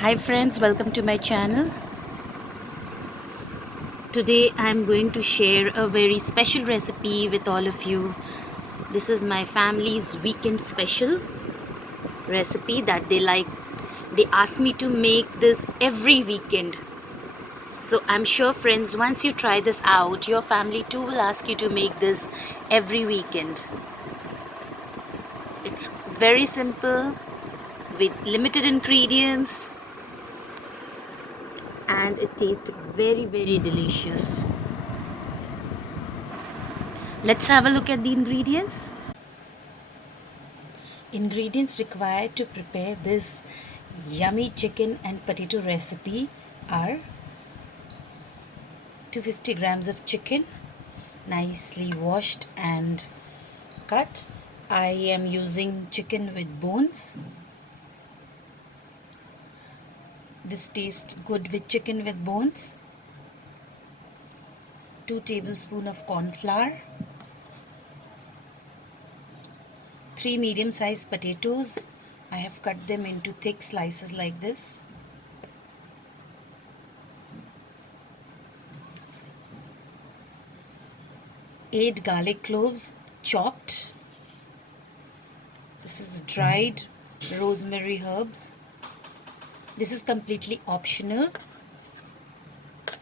Hi friends, welcome to my channel. Today I'm going to share a very special recipe with all of you. This is my family's weekend special recipe that they like. They ask me to make this every weekend. So I'm sure friends, once you try this out, your family too will ask you to make this every weekend. It's very simple with limited ingredients and it tastes very delicious. Let's have a look at the ingredients. Ingredients required to prepare this yummy chicken and potato recipe are 250 grams of chicken, nicely washed and cut. I am using chicken with bones. This tastes good with chicken with bones. 2 tablespoons of corn flour. 3 medium-sized potatoes. I have cut them into thick slices like this. 8 garlic cloves chopped. This is dried rosemary herbs. This is completely optional.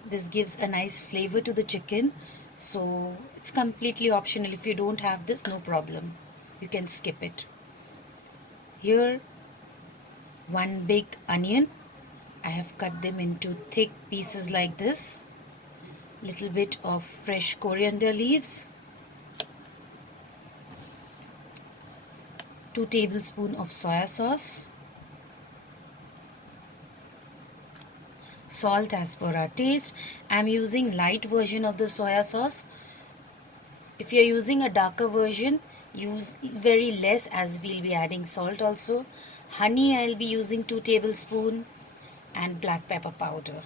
This gives a nice flavor to the chicken, so it's completely optional. If you don't have this, no problem, you can skip it. Here, 1 big onion. I have cut them into thick pieces like this. Little bit of fresh coriander leaves. 2 tablespoons of soya sauce. Salt as per our taste. I'm using light version of the soya sauce. If you're using a darker version, use very less, as we'll be adding salt also. Honey, I'll be using 2 tablespoons and black pepper powder.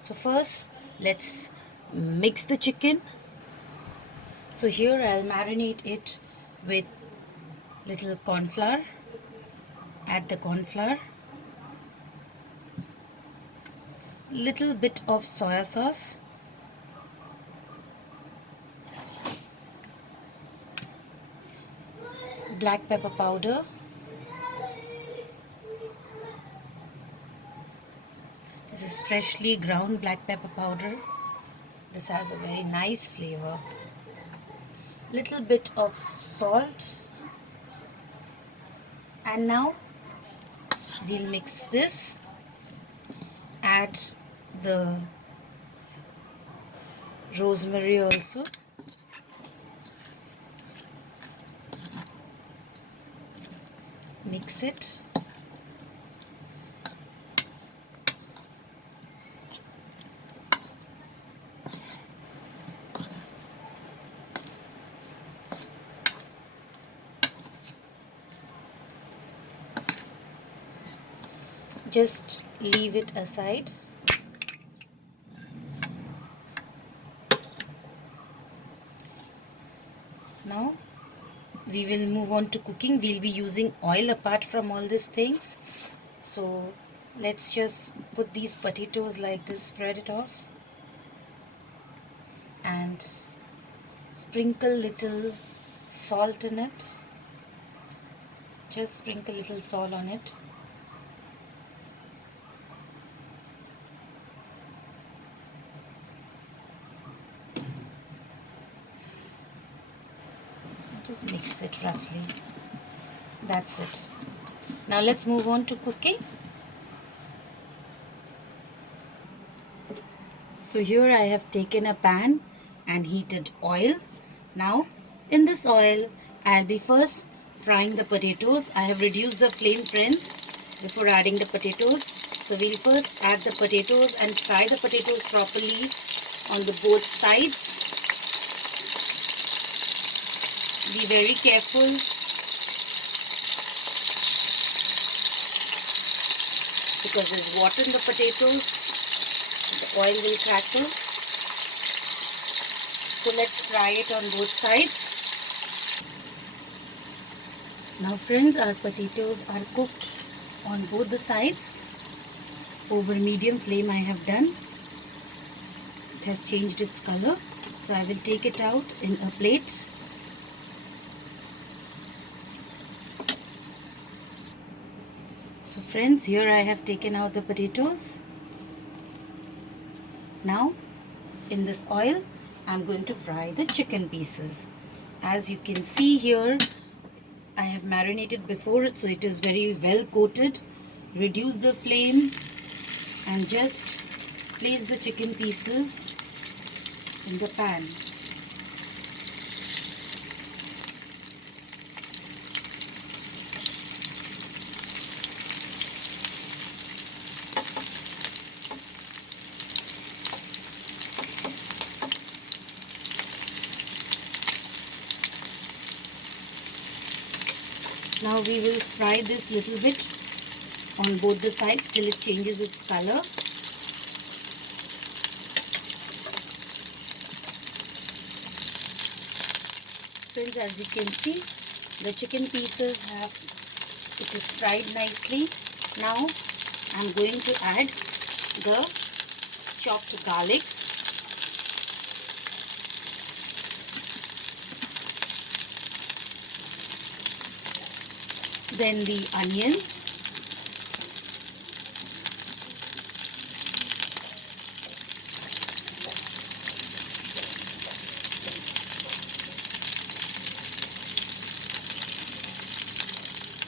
So first, let's mix the chicken. So here I'll marinate it with little corn flour. Add the corn flour. Little bit of soya sauce. Black pepper powder. This is freshly ground black pepper powder. This has a very nice flavor. Little bit of salt. And now we'll mix this. Add the rosemary also. Mix it. Just leave it aside. Now we will move on to cooking. We'll be using oil apart from all these things. So let's just put these potatoes like this, spread it off, and sprinkle little salt in it. Just sprinkle little salt on it. Just mix it roughly. That's it. Now let's move on to cooking. So here I have taken a pan and heated oil. Now in this oil I'll be first frying the potatoes. I have reduced the flame, friends, before adding the potatoes. So we'll first add the potatoes and fry the potatoes properly on the both sides. Be very careful. Because there's water in the potatoes, the oil will crackle. So let's fry it on both sides. Now friends, our potatoes are cooked on both the sides. Over medium flame I have done. It has changed its color. So I will take it out in a plate. So friends, here I have taken out the potatoes. Now in this oil I'm going to fry the chicken pieces. As you can see here, I have marinated before it, so it is very well coated. Reduce the flame and just place the chicken pieces in the pan. Now we will fry this little bit on both the sides till it changes its color. Friends, as you can see, the chicken pieces it is fried nicely. Now I'm going to add the chopped garlic. Then the onions.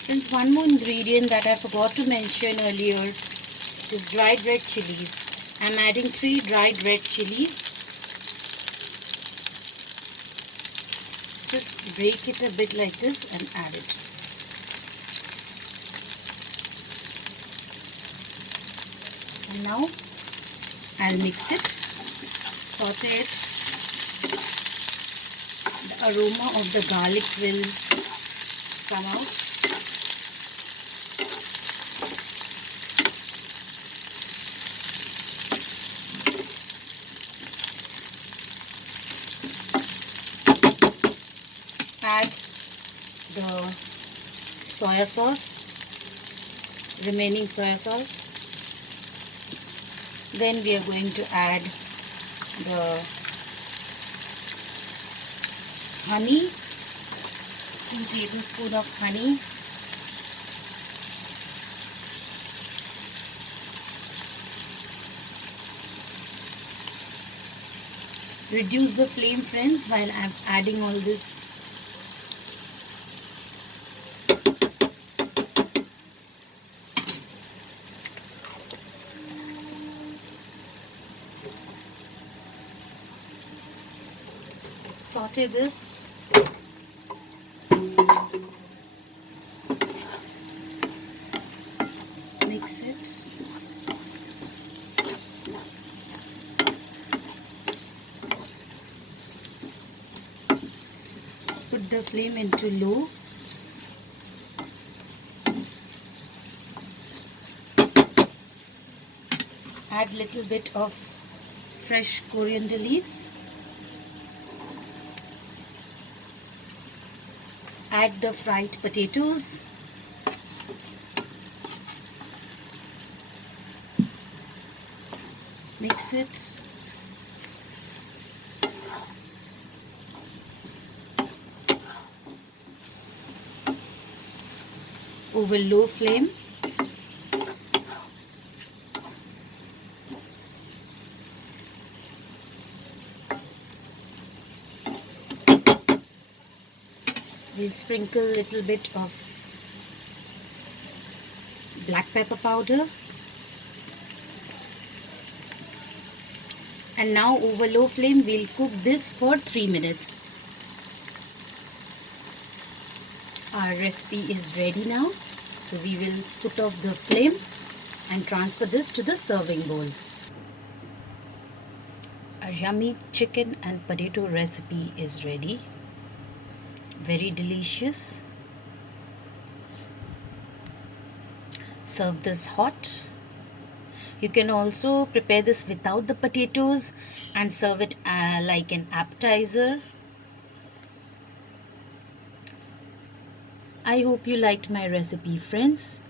Friends, one more ingredient that I forgot to mention earlier is dried red chilies. I'm adding 3 dried red chilies. Just break it a bit like this and add it. And now I'll mix it, saute it. The aroma of the garlic will come out. Add the soya sauce, remaining soya sauce. Then we are going to add the honey, 2 tablespoons of honey. Reduce the flame, friends, while I'm adding all this. Saute this. Mix it. Put the flame into low. Add little bit of fresh coriander leaves. Add the fried potatoes. Mix it. Over low flame. We'll sprinkle a little bit of black pepper powder. And now over low flame we'll cook this for 3 minutes. Our recipe is ready now. So we will put off the flame and transfer this to the serving bowl. Our yummy chicken and potato recipe is ready. Very delicious. Serve this hot. You can also prepare this without the potatoes and serve it like an appetizer. I hope you liked my recipe, friends.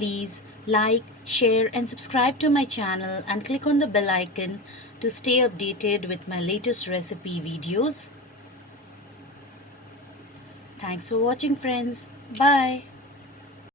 Please like, share and subscribe to my channel and click on the bell icon to stay updated with my latest recipe videos. Thanks for watching, friends. Bye.